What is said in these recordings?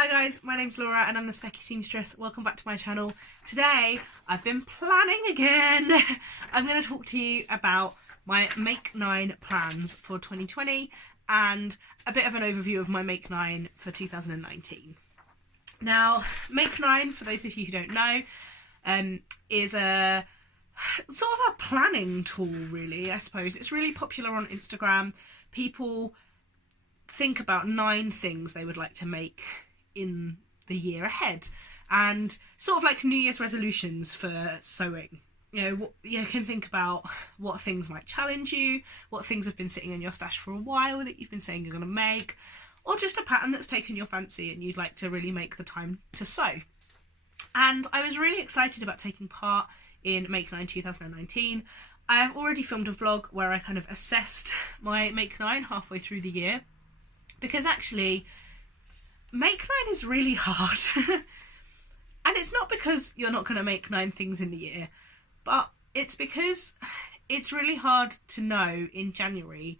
Hi guys, my name's Laura and I'm the Specky Seamstress. Welcome back to my channel. Today I've been planning again. I'm going to talk to you about my Make 9 plans for 2020 and a bit of an overview of my Make 9 for 2019. Now, Make 9, for those of you who don't know, is a sort of a planning tool really, I suppose. It's really popular on Instagram. People think about 9 things they would like to make in the year ahead, and sort of like New Year's resolutions for sewing. You can think about what things might challenge you, what things have been sitting in your stash for a while that you've been saying you're going to make, or just a pattern that's taken your fancy and you'd like to really make the time to sew. And I was really excited about taking part in Make 9 2019. I have already filmed a vlog where I kind of assessed my Make 9 halfway through the year, because actually Make 9 is really hard. And it's not because you're not going to make 9 things in the year, but it's because it's really hard to know in January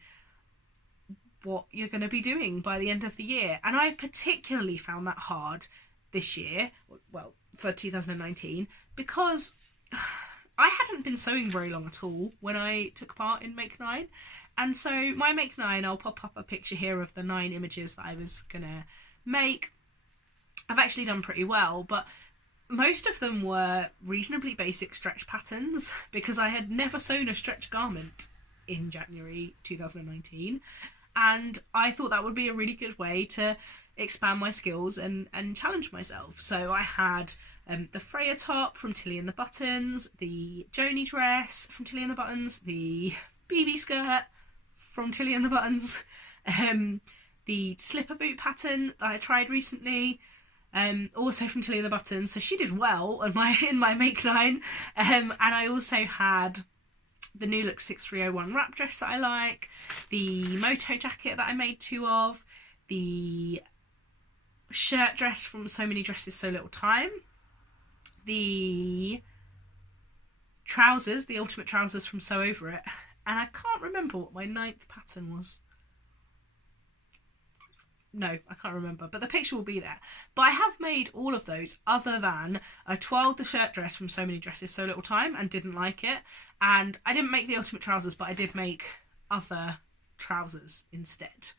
what you're going to be doing by the end of the year. And I particularly found that hard this year, well, for 2019, because I hadn't been sewing very long at all when I took part in Make 9. And so my Make 9, I'll pop up a picture here of the 9 images that I was going to make. I've actually done pretty well, but most of them were reasonably basic stretch patterns because I had never sewn a stretch garment in January 2019, and I thought that would be a really good way to expand my skills and challenge myself. So I had the Freya top from Tilly and the Buttons, the Joni dress from Tilly and the Buttons, the BB skirt from Tilly and the Buttons, the slipper boot pattern that I tried recently, also from Tilly and the Buttons, so she did well in my Make 9, and I also had the New Look 6301 wrap dress that I like, the Moto jacket that I made 2 of, the shirt dress from So Many Dresses So Little Time, the trousers, the ultimate trousers from Sew Over It, and I can't remember what my 9th pattern was. No, I can't remember, but the picture will be there. But I have made all of those other than I twirled the shirt dress from So Many Dresses So Little Time and didn't like it. And I didn't make the ultimate trousers, but I did make other trousers instead.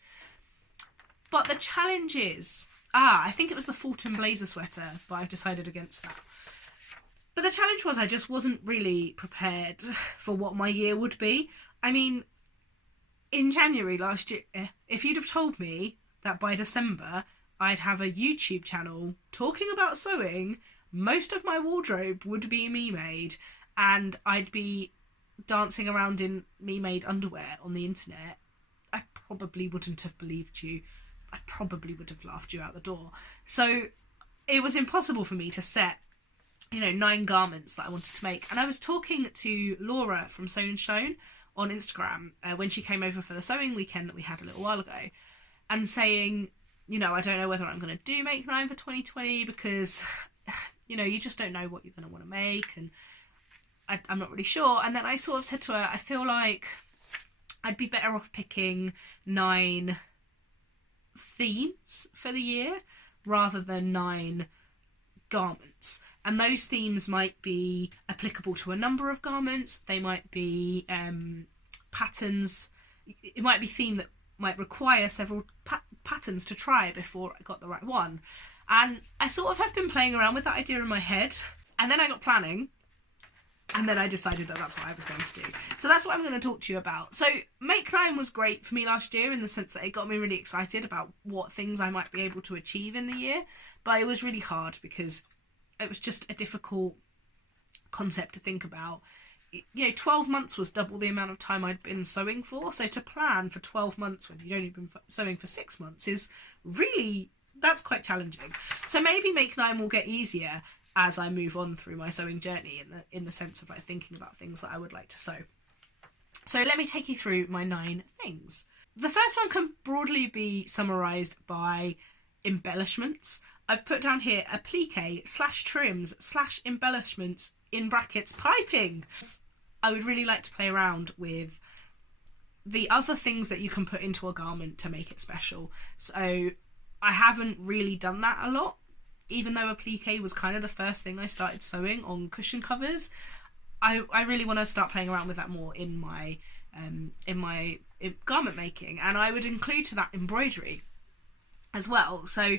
But the challenge is, I think it was the Fulton blazer sweater, but I've decided against that. But the challenge was I just wasn't really prepared for what my year would be. I mean, in January last year, if you'd have told me that by December I'd have a YouTube channel talking about sewing, most of my wardrobe would be me made, and I'd be dancing around in me made underwear on the internet, I probably wouldn't have believed you. I probably would have laughed you out the door. So it was impossible for me to set 9 garments that I wanted to make. And I was talking to Laura from Sew and Shown on Instagram when she came over for the sewing weekend that we had a little while ago, and saying, I don't know whether I'm going to do Make 9 for 2020 because, you just don't know what you're going to want to make, and I'm not really sure. And then I sort of said to her, I feel like I'd be better off picking 9 themes for the year rather than 9 garments. And those themes might be applicable to a number of garments. They might be patterns. It might be theme that might require several patterns to try before I got the right one. And I sort of have been playing around with that idea in my head, and then I got planning, and then I decided that that's what I was going to do. So that's what I'm going to talk to you about. So Make 9 was great for me last year in the sense that it got me really excited about what things I might be able to achieve in the year, but it was really hard because it was just a difficult concept to think about. 12 months was double the amount of time I'd been sewing for, so to plan for 12 months when you'd only been sewing for 6 months is really, that's quite challenging. So maybe Make 9 will get easier as I move on through my sewing journey in the sense of like thinking about things that I would like to sew. So let me take you through my 9 things. The first one can broadly be summarised by embellishments. I've put down here applique / trims / embellishments in brackets piping. I would really like to play around with the other things that you can put into a garment to make it special. So I haven't really done that a lot, even though applique was kind of the first thing I started sewing on cushion covers. I really want to start playing around with that more in my garment making, and I would include to that embroidery as well. So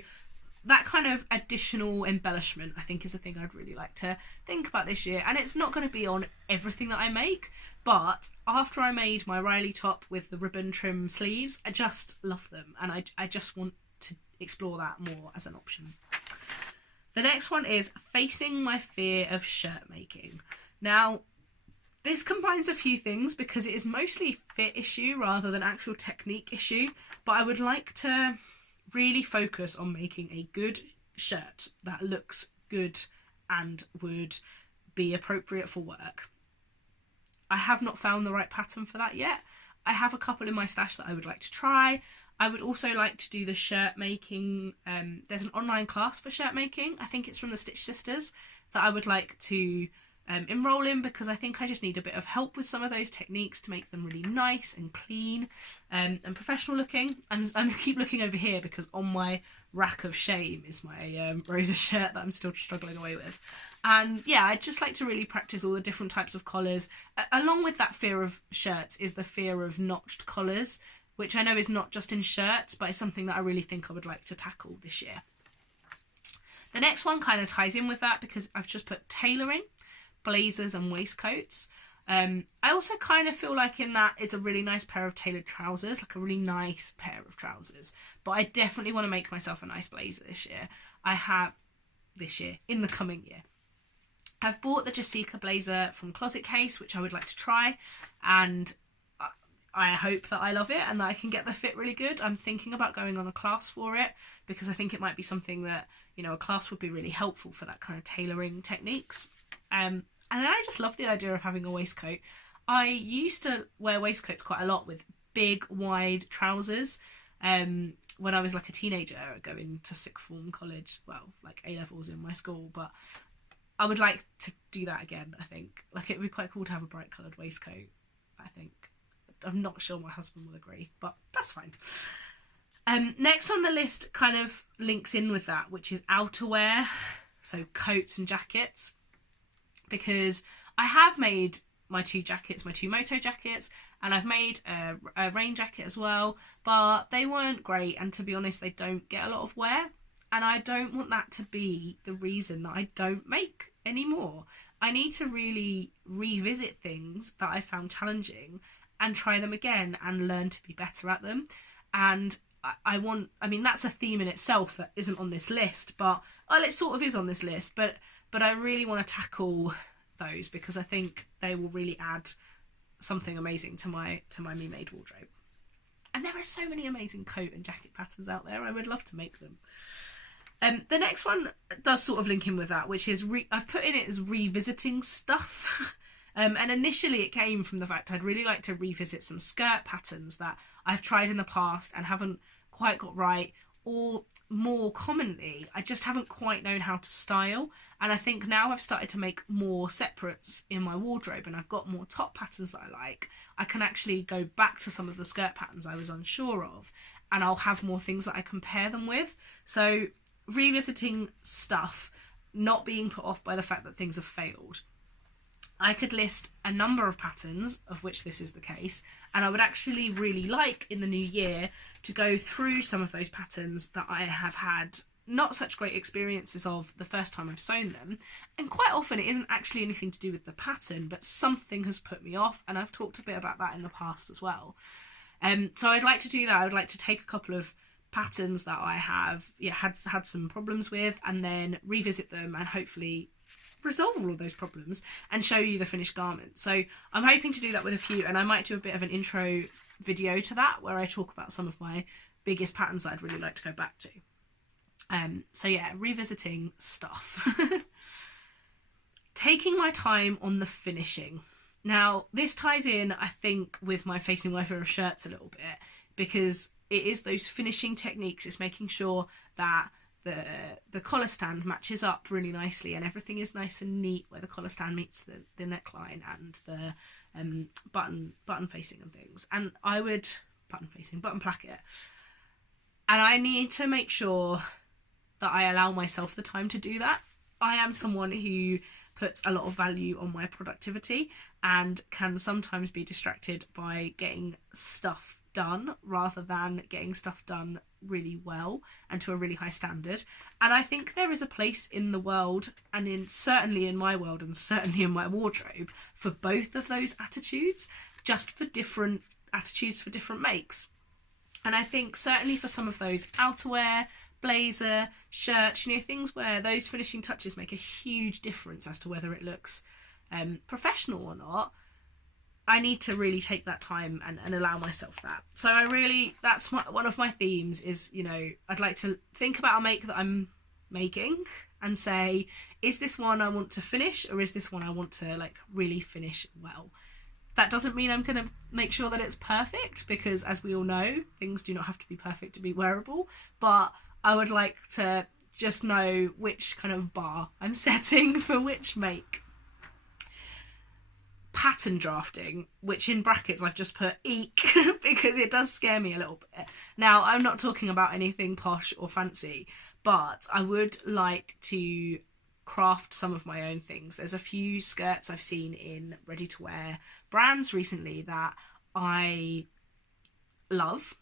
that kind of additional embellishment, I think, is a thing I'd really like to think about this year. And it's not going to be on everything that I make, but after I made my Riley top with the ribbon trim sleeves, I just love them, and I just want to explore that more as an option. The next one is facing my fear of shirt making. Now, this combines a few things because it is mostly fit issue rather than actual technique issue, but I would like to really focus on making a good shirt that looks good and would be appropriate for work. I have not found the right pattern for that yet. I have a couple in my stash that I would like to try. I would also like to do the shirt making. There's an online class for shirt making. I think it's from the Stitch Sisters that I would like to enroll in, because I think I just need a bit of help with some of those techniques to make them really nice and clean and professional looking. I keep looking over here because on my rack of shame is my Rosa shirt that I'm still struggling away with. And yeah, I'd just like to really practice all the different types of collars. Along with that fear of shirts is the fear of notched collars, which I know is not just in shirts, but it's something that I really think I would like to tackle this year. The next one kind of ties in with that because I've just put tailoring, blazers and waistcoats. I also kind of feel like in that is a really nice pair of tailored trousers, like a really nice pair of trousers. But I definitely want to make myself a nice blazer this year. In the coming year. I've bought the Jessica blazer from Closet Case, which I would like to try, and I hope that I love it and that I can get the fit really good. I'm thinking about going on a class for it because I think it might be something that, you know, a class would be really helpful for that kind of tailoring techniques. And I just love the idea of having a waistcoat. I used to wear waistcoats quite a lot with big, wide trousers when I was like a teenager going to sixth form college. Well, like A-levels in my school, but I would like to do that again, I think. Like, it would be quite cool to have a bright coloured waistcoat, I think. I'm not sure my husband will agree, but that's fine. Next on the list kind of links in with that, which is outerwear, so coats and jackets. Because I have made my two jackets, my two Moto jackets, and I've made a rain jacket as well, but they weren't great, and to be honest, they don't get a lot of wear, and I don't want that to be the reason that I don't make anymore. I need to really revisit things that I found challenging and try them again and learn to be better at them. And I mean, that's a theme in itself that isn't on this list, but it sort of is on this list, but I really want to tackle those because I think they will really add something amazing to my Me Made wardrobe. And there are so many amazing coat and jacket patterns out there. I would love to make them. The next one does sort of link in with that, which is I've put in it as revisiting stuff. And initially it came from the fact I'd really like to revisit some skirt patterns that I've tried in the past and haven't quite got right, or more commonly, I just haven't quite known how to style. And I think now I've started to make more separates in my wardrobe and I've got more top patterns that I like, I can actually go back to some of the skirt patterns I was unsure of, and I'll have more things that I compare them with. So revisiting stuff, not being put off by the fact that things have failed. I could list a number of patterns of which this is the case, and I would actually really like in the new year to go through some of those patterns that I have had not such great experiences of the first time I've sewn them. And quite often it isn't actually anything to do with the pattern, but something has put me off, and I've talked a bit about that in the past as well. So I'd like to do that. I would like to take a couple of patterns that I have had some problems with and then revisit them and hopefully resolve all of those problems and show you the finished garment. So I'm hoping to do that with a few, and I might do a bit of an intro video to that where I talk about some of my biggest patterns that I'd really like to go back to. So yeah, revisiting stuff. Taking my time on the finishing. Now this ties in, I think, with my facing my fear of shirts a little bit, because it is those finishing techniques. It's making sure that the collar stand matches up really nicely and everything is nice and neat where the collar stand meets the neckline and the button facing and things. And I would button placket. And I need to make sure that I allow myself the time to do that. I am someone who puts a lot of value on my productivity and can sometimes be distracted by getting stuff done rather than getting stuff done really well and to a really high standard. And I think there is a place in the world, and certainly in my world and certainly in my wardrobe, for both of those attitudes, just for different attitudes for different makes. And I think certainly for some of those outerwear, blazer, shirts, things where those finishing touches make a huge difference as to whether it looks professional or not, I need to really take that time and allow myself that. So that's one of my themes is, I'd like to think about a make that I'm making and say, is this one I want to finish, or is this one I want to really finish well? That doesn't mean I'm going to make sure that it's perfect, because as we all know, things do not have to be perfect to be wearable, but I would like to just know which kind of bar I'm setting for which make. Pattern drafting, which in brackets I've just put eek because it does scare me a little bit. Now, I'm not talking about anything posh or fancy, but I would like to craft some of my own things. There's a few skirts I've seen in ready-to-wear brands recently that I love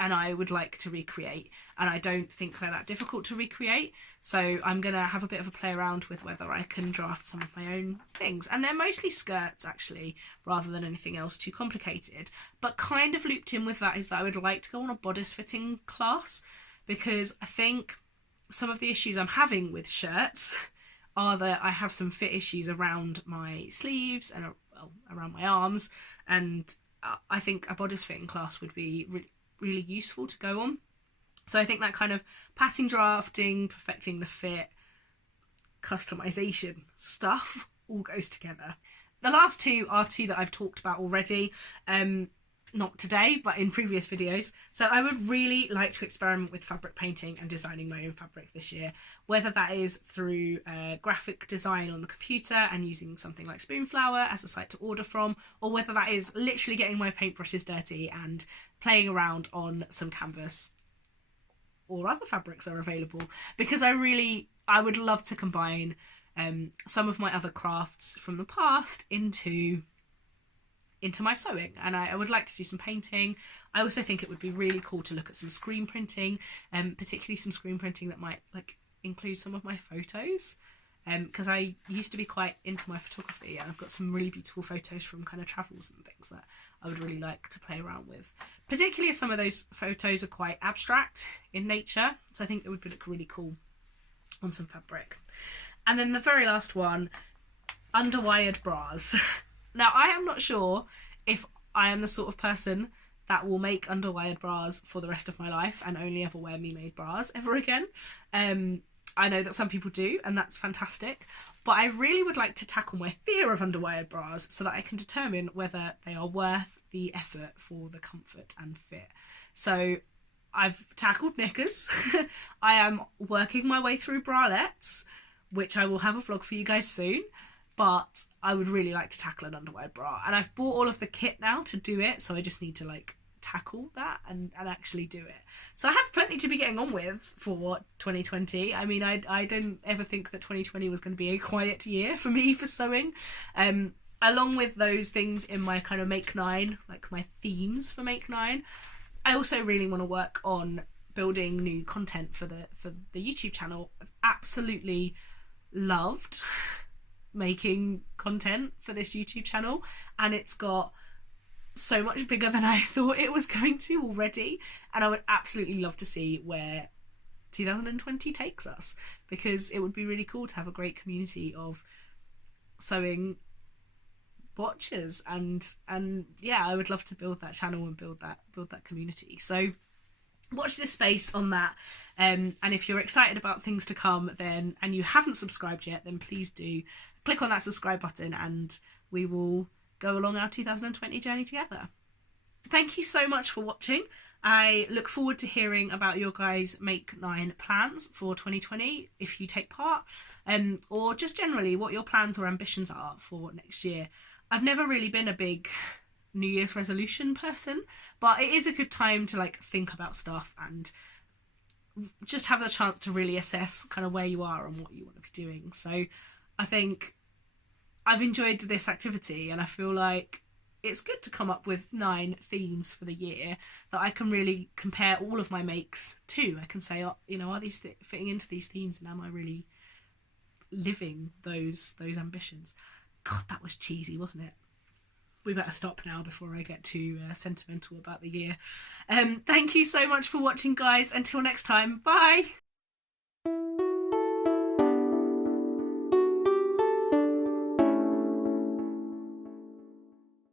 and I would like to recreate, and I don't think they're that difficult to recreate, so I'm gonna have a bit of a play around with whether I can draft some of my own things. And they're mostly skirts actually, rather than anything else too complicated, but kind of looped in with that is that I would like to go on a bodice fitting class, because I think some of the issues I'm having with shirts are that I have some fit issues around my sleeves and around my arms, and I think a bodice fitting class would be really useful to go on. So I think that kind of pattern drafting, perfecting the fit, customization stuff all goes together. The last two are two that I've talked about already, not today, but in previous videos. So I would really like to experiment with fabric painting and designing my own fabric this year, whether that is through graphic design on the computer and using something like Spoonflower as a site to order from, or whether that is literally getting my paintbrushes dirty and playing around on some canvas or other fabrics are available, because I would love to combine some of my other crafts from the past into my sewing, and I would like to do some painting. I also think it would be really cool to look at some screen printing, particularly some screen printing that might include some of my photos, because I used to be quite into my photography, and I've got some really beautiful photos from kind of travels and things that I would really like to play around with, particularly as some of those photos are quite abstract in nature, so I think it would look really cool on some fabric. And then the very last one, underwired bras. Now, I am not sure if I am the sort of person that will make underwired bras for the rest of my life and only ever wear me-made bras ever again. I know that some people do, and that's fantastic, but I really would like to tackle my fear of underwired bras so that I can determine whether they are worth the effort for the comfort and fit. So I've tackled knickers. I am working my way through bralettes, which I will have a vlog for you guys soon, but I would really like to tackle an underwired bra, and I've bought all of the kit now to do it, so I just need to tackle that and actually do it. So I have plenty to be getting on with for 2020. I mean, I don't ever think that 2020 was going to be a quiet year for me for sewing. Along with those things in my kind of Make 9, my themes for Make 9, I also really want to work on building new content for the YouTube channel. I've absolutely loved making content for this YouTube channel, and it's got so much bigger than I thought it was going to already, and I would absolutely love to see where 2020 takes us, because it would be really cool to have a great community of sewing watchers, and yeah, I would love to build that channel and build that community. So watch this space on that, and if you're excited about things to come then, and you haven't subscribed yet, then please do click on that subscribe button, and we will go along our 2020 journey together. Thank you so much for watching. I look forward to hearing about your guys' Make 9 plans for 2020 if you take part, or just generally what your plans or ambitions are for next year. I've never really been a big New Year's resolution person, but it is a good time to like think about stuff and just have the chance to really assess kind of where you are and what you want to be doing. So I think I've enjoyed this activity, and I feel like it's good to come up with 9 themes for the year that I can really compare all of my makes to. I can say, oh, you know, are these fitting into these themes, and am I really living those ambitions? God, that was cheesy, wasn't it? We better stop now before I get too sentimental about the year. Thank you so much for watching, guys. Until next time, bye!